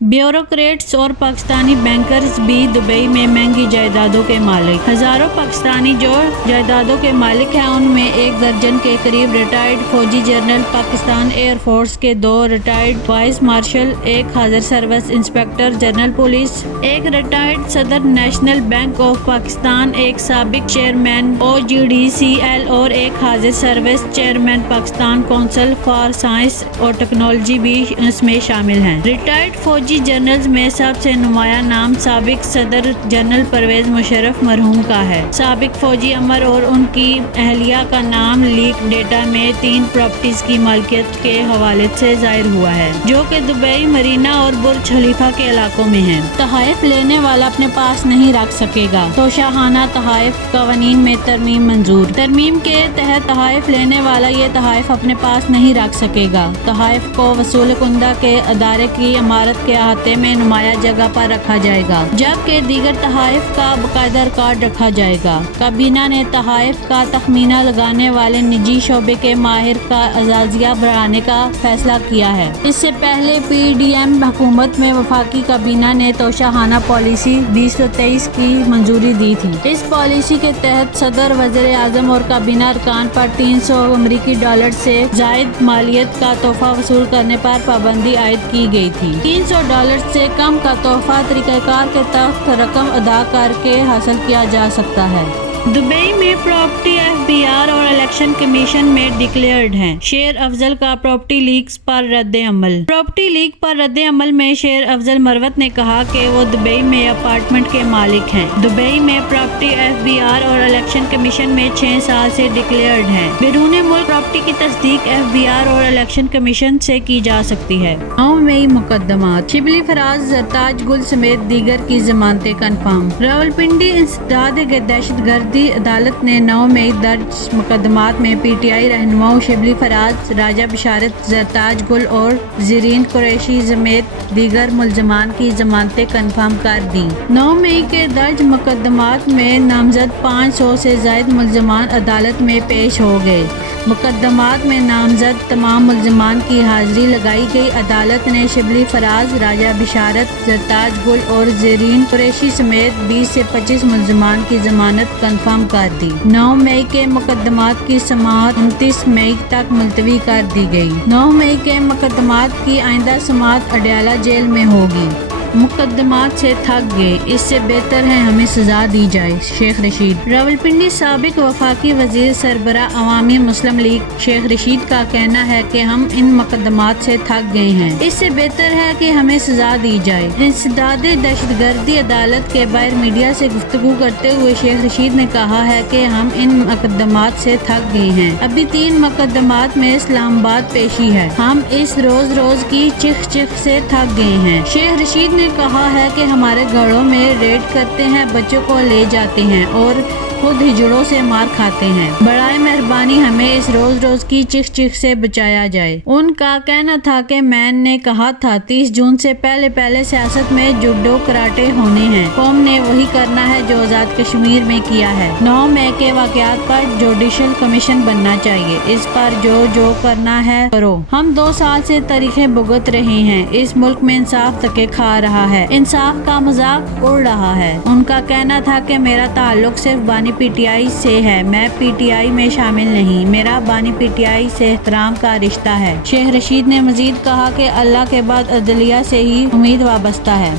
Bureaucrats और Pakistani bankers भी Dubai में महंगी जायदादों के मालिक। हजारों पाकिस्तानी जो जायदादों के मालिक हैं, उनमें एक दर्जन के करीब रिटायर्ड फौजी जनरल, पाकिस्तान एयर फोर्स के 2 रिटायर्ड वाइस मार्शल, 1 हाजिर service inspector general police, 1 retired सदर नेशनल बैंक ऑफ पाकिस्तान, 1 साबिक चेयरमैन OGDCL और 1 हाजिर service chairman Pakistan council for science और टेक्नोलॉजी भी इसमें शामिल हैं। रिटायर्ड फौजी जनरल्स में सबसे नुमाया नाम साबिक सदर जनरल परवेज मुशर्रफ मरहूम का है। साबिक फौजी अमर और उनकी अहलिया का नाम लीक डेटा में 3 प्रॉपर्टीज की मालिकियत के हवाले से जाहिर हुआ है, जो कि दुबई, मरीना और बुर्ज खलीफा के इलाकों में है। तहाइफ लेने वाला अपने पास नहीं रख सकेगा। तोशाखाना तहाइफ कवानीन में तरमीम मंजूर। तरमीम के तहत तहाइफ लेने वाला ये तहाइफ अपने पास नहीं रख सकेगा। तहाइफ को वसूल कुंदा के अदारे की इमारत के अहाते में नुमाया जगह पर रखा जाएगा, जबकि दीगर तहाइफ का बाकायदा रिकॉर्ड रखा जाएगा। काबीना ने तहाइफ का तखमीना लगाने वाले निजी शोबे के माहिर का अजाजिया बढ़ाने का फैसला किया है। इससे पहले PDM हुकूमत में वफाकी काबीना ने तोशाखाना पॉलिसी 2023 की मंजूरी दी थी। इस पॉलिसी के तहत सदर, वज़ीर आज़म और काबीना अरकान पर $300 से जायद मालियत का तोहफा वसूल करने पर पाबंदी आयद की गई थी। $300 से कम का तोहफा तरीक़ाकार के तहत रकम अदा करके हासिल किया जा सकता है। दुबई में प्रॉपर्टी FBR और इलेक्शन कमीशन में डिक्लेयर्ड हैं। शेर अफजल का प्रॉपर्टी लीक्स पर रद्द अमल। प्रॉपर्टी लीक पर रद्द अमल में शेर अफजल मरवत ने कहा कि वो दुबई में अपार्टमेंट के मालिक हैं। दुबई में प्रॉपर्टी FBR और इलेक्शन कमीशन में 6 साल से डिक्लेयर्ड है। बैरून मुल्क प्रॉपर्टी की तस्दीक FBR और इलेक्शन कमीशन से की जा सकती है। 9 मई मुकदमात। शिबली फराज, जरताज गुल समेत दीगर की जमानतें कन्फर्म। रावलपिंडी इंसदाद दहशत गर्दी अदालत ने 9 मई दर्ज मुकदमात में PTI रहनुमाओं शिबली फराज, राजा बिशारत, जरताज गुल और ज़रीन कुरैशी समेत दीगर मुल्ज़मान की जमानतें कन्फर्म कर दी। 9 मई के दर्ज मुकदमात में नामजद 500 से ज़ायद मुल्ज़मान अदालत में पेश हो गए। मुकदमात में नामजद तमाम मुल्ज़मान की हाजिरी लगाई गई। अदालत ने शिबली फराज, राजा बिशारत, जरताज गुल और ज़रीन कुरैशी समेत 20 से 25 मुल्ज़मान की जमानत कन्फर्म कर दी। 9 मई के मुकदमात की समाअत 29 मई तक मुलतवी कर दी गई। 9 मई के मुकदमात की आइंदा समाअत अडयाला जेल में होगी। मुकदमात से थक गए, इससे बेहतर है हमें सजा दी जाए। शेख रशीद। रावलपिंडी साबिक वफाकी वजीर सरबरा अवामी मुस्लिम लीग शेख रशीद का कहना है कि हम इन मुकदमात से थक गए हैं, इससे बेहतर है कि हमें सजा दी जाए। इंसदाद दहशतगर्दी अदालत के बाहर मीडिया से गुफ्तगू करते हुए शेख रशीद ने कहा है कि हम इन मुकदमात से थक गए हैं। अभी 3 मुकदमात में इस्लामाबाद पेशी है। हम इस रोज की चिख से थक गए हैं। शेख रशीद ने कहा है कि हमारे घरों में रेड करते हैं, बच्चों को ले जाते हैं और खुद हिजड़ों से मार खाते हैं। बड़ाए मेहरबानी हमें इस रोज की चिख से बचाया जाए। उनका कहना था कि मैन ने कहा था 30 जून से पहले सियासत में जुडो कराटे होने हैं। कौम ने वही करना है जो आजाद कश्मीर में किया है। 9 मई के वाकयात पर जुडिशल कमीशन बनना चाहिए। इस पर जो करना है करो। हम 2 साल से तारीखें भुगत रहे हैं। इस मुल्क में इंसाफ धक्के खा रहा है, इंसाफ का मजाक उड़ रहा है। उनका कहना था कि मेरा ताल्लुक सिर्फ बानी PTI से है, मैं PTI में शामिल नहीं, मेरा बानी PTI से एहतराम का रिश्ता है। शेख रशीद ने मजीद कहा कि अल्लाह के बाद अदलिया से ही उम्मीद वाबस्ता है।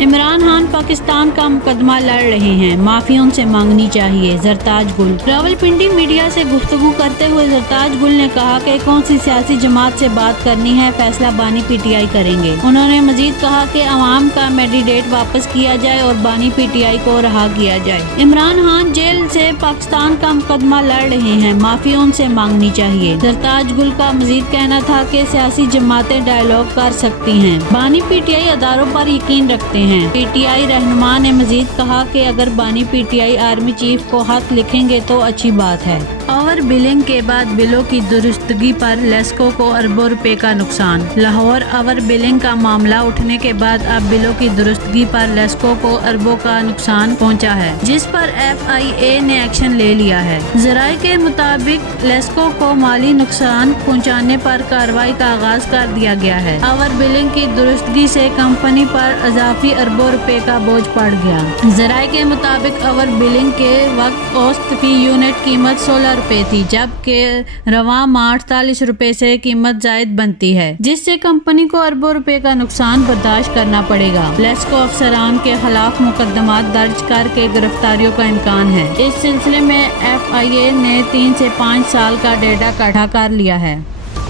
इमरान खान पाकिस्तान का मुकदमा लड़ रहे हैं, माफी उनसे मांगनी चाहिए। जरताज गुल। रावलपिंडी मीडिया से गुफ्तगू करते हुए जरताज गुल ने कहा कि कौन सी सियासी जमात से बात करनी है, फैसला बानी PTI करेंगे। उन्होंने मजीद कहा कि अवाम का मैंडेट वापस किया जाए और बानी PTI को रहा किया जाए। इमरान खान जेल से पाकिस्तान का मुकदमा लड़ रहे हैं, माफी उनसे मांगनी चाहिए। जरताज गुल का मजीद कहना था कि सियासी जमातें डायलॉग कर सकती हैं, बानी PTI अदारों पर यकीन रखते हैं। PTI रहनुमा ने मजीद कहा कि अगर बानी PTI आर्मी चीफ को खत लिखेंगे तो अच्छी बात है। اوور بلنگ کے بعد بلوں کی درستگی پر لیسکو کو اربوں روپے کا نقصان۔ لاہور اوور بلنگ کا معاملہ اٹھنے کے بعد اب بلوں کی درستگی پر لیسکو کو اربوں کا نقصان پہنچا ہے، جس پر FIA نے ایکشن لے لیا ہے۔ ذرائع کے مطابق لیسکو کو مالی نقصان پہنچانے پر کارروائی کا آغاز کر دیا گیا ہے۔ اوور بلنگ کی درستگی سے کمپنی پر اضافی اربوں روپے کا بوجھ پڑ گیا۔ ذرائع کے مطابق اوور بلنگ کے وقت اوسط فی یونٹ قیمت 16 روپے تھی، جبکہ رواں ماہ 48 روپے سے قیمت زائد بنتی ہے، جس سے کمپنی کو اربوں روپے کا نقصان برداشت کرنا پڑے گا۔ لیسکو افسران کے خلاف مقدمات درج کر کے گرفتاریوں کا امکان ہے۔ اس سلسلے میں FIA نے 3 سے 5 سال کا ڈیٹا اکٹھا کر لیا ہے۔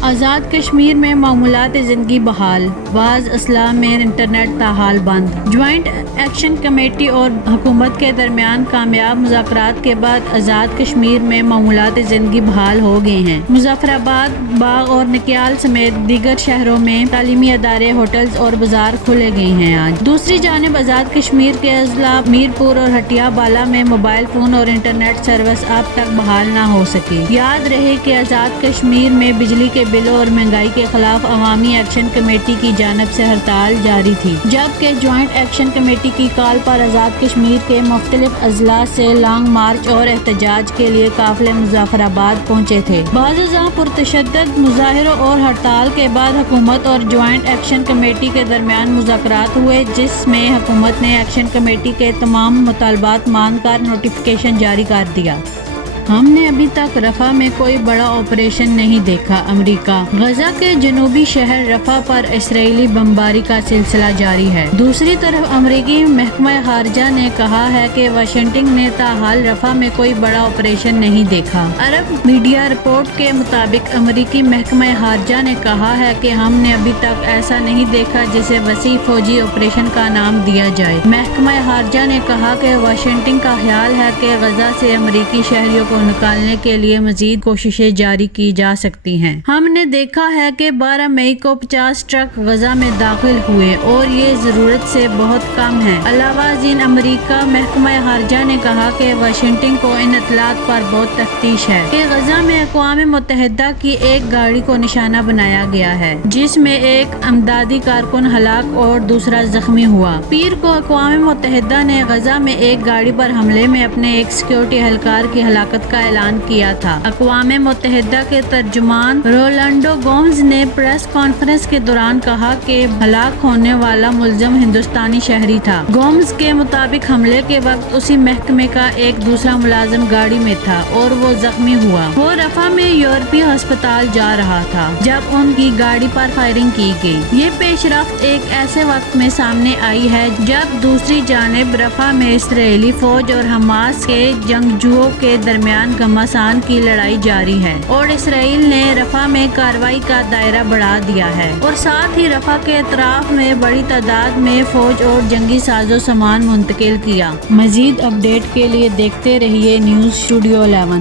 آزاد کشمیر میں معمولات زندگی بحال، بعض اضلاع میں انٹرنیٹ تاحال بند۔ جوائنٹ ایکشن کمیٹی اور حکومت کے درمیان کامیاب مذاکرات کے بعد آزاد کشمیر میں معمولات زندگی بحال ہو گئے ہیں۔ مظفر آباد، باغ اور نکیال سمیت دیگر شہروں میں تعلیمی ادارے، ہوٹلز اور بازار کھلے گئے ہیں۔ آج دوسری جانب آزاد کشمیر کے اضلاع میرپور اور ہٹیا بالا میں موبائل فون اور انٹرنیٹ سروس اب تک بحال نہ ہو سکی۔ یاد رہے کہ آزاد کشمیر میں بجلی کے بلوں اور مہنگائی کے خلاف عوامی ایکشن کمیٹی کی جانب سے ہڑتال جاری تھی، جبکہ جوائنٹ ایکشن کمیٹی کی کال پر آزاد کشمیر کے مختلف اضلاع سے لانگ مارچ اور احتجاج کے لیے قافلے مظفر آباد پہنچے تھے۔ بعض جگہوں پرتشدد مظاہروں اور ہڑتال کے بعد حکومت اور جوائنٹ ایکشن کمیٹی کے درمیان مذاکرات ہوئے، جس میں حکومت نے ایکشن کمیٹی کے تمام مطالبات مان کر نوٹیفیکیشن جاری کر دیا۔ ہم نے ابھی تک رفح میں کوئی بڑا آپریشن نہیں دیکھا۔ امریکہ غزہ کے جنوبی شہر رفح پر اسرائیلی بمباری کا سلسلہ جاری ہے۔ دوسری طرف امریکی محکمہ خارجہ نے کہا ہے کہ واشنگٹن نے تاحال رفح میں کوئی بڑا آپریشن نہیں دیکھا۔ عرب میڈیا رپورٹ کے مطابق امریکی محکمہ خارجہ نے کہا ہے کہ ہم نے ابھی تک ایسا نہیں دیکھا جسے وسیع فوجی آپریشن کا نام دیا جائے۔ محکمہ خارجہ نے کہا کہ واشنگٹن کا خیال ہے کہ غزہ سے امریکی شہریوں کو نکالنے کے لیے مزید کوششیں جاری کی جا سکتی ہیں۔ ہم نے دیکھا ہے کہ 12 مئی کو 50 ٹرک غزہ میں داخل ہوئے اور یہ ضرورت سے بہت کم ہے۔ علاوہ ازیں امریکہ محکمہ خارجہ نے کہا کہ واشنگٹن کو ان اطلاعات پر بہت تفتیش ہے کہ غزہ میں اقوام متحدہ کی ایک گاڑی کو نشانہ بنایا گیا ہے، جس میں ایک امدادی کارکن ہلاک اور دوسرا زخمی ہوا۔ پیر کو اقوام متحدہ نے غزہ میں ایک گاڑی پر حملے میں اپنے ایک سیکورٹی اہلکار کی ہلاکت کا اعلان کیا تھا۔ اقوام متحدہ کے ترجمان رولانڈو گومز نے پریس کانفرنس کے دوران کہا کہ ہلاک ہونے والا ملزم ہندوستانی شہری تھا۔ گومز کے مطابق حملے کے وقت اسی محکمے کا ایک دوسرا ملازم گاڑی میں تھا اور وہ زخمی ہوا۔ وہ رفح میں یورپی ہسپتال جا رہا تھا جب ان کی گاڑی پر فائرنگ کی گئی۔ یہ پیش رفت ایک ایسے وقت میں سامنے آئی ہے جب دوسری جانب رفح میں اسرائیلی فوج اور حماس کے جنگجوؤں کے درمیان گھمسان کی لڑائی جاری ہے اور اسرائیل نے رفح میں کارروائی کا دائرہ بڑھا دیا ہے اور ساتھ ہی رفح کے اطراف میں بڑی تعداد میں فوج اور جنگی ساز و سامان منتقل کیا۔ مزید اپ ڈیٹ کے لیے دیکھتے رہیے نیوز اسٹوڈیو 11۔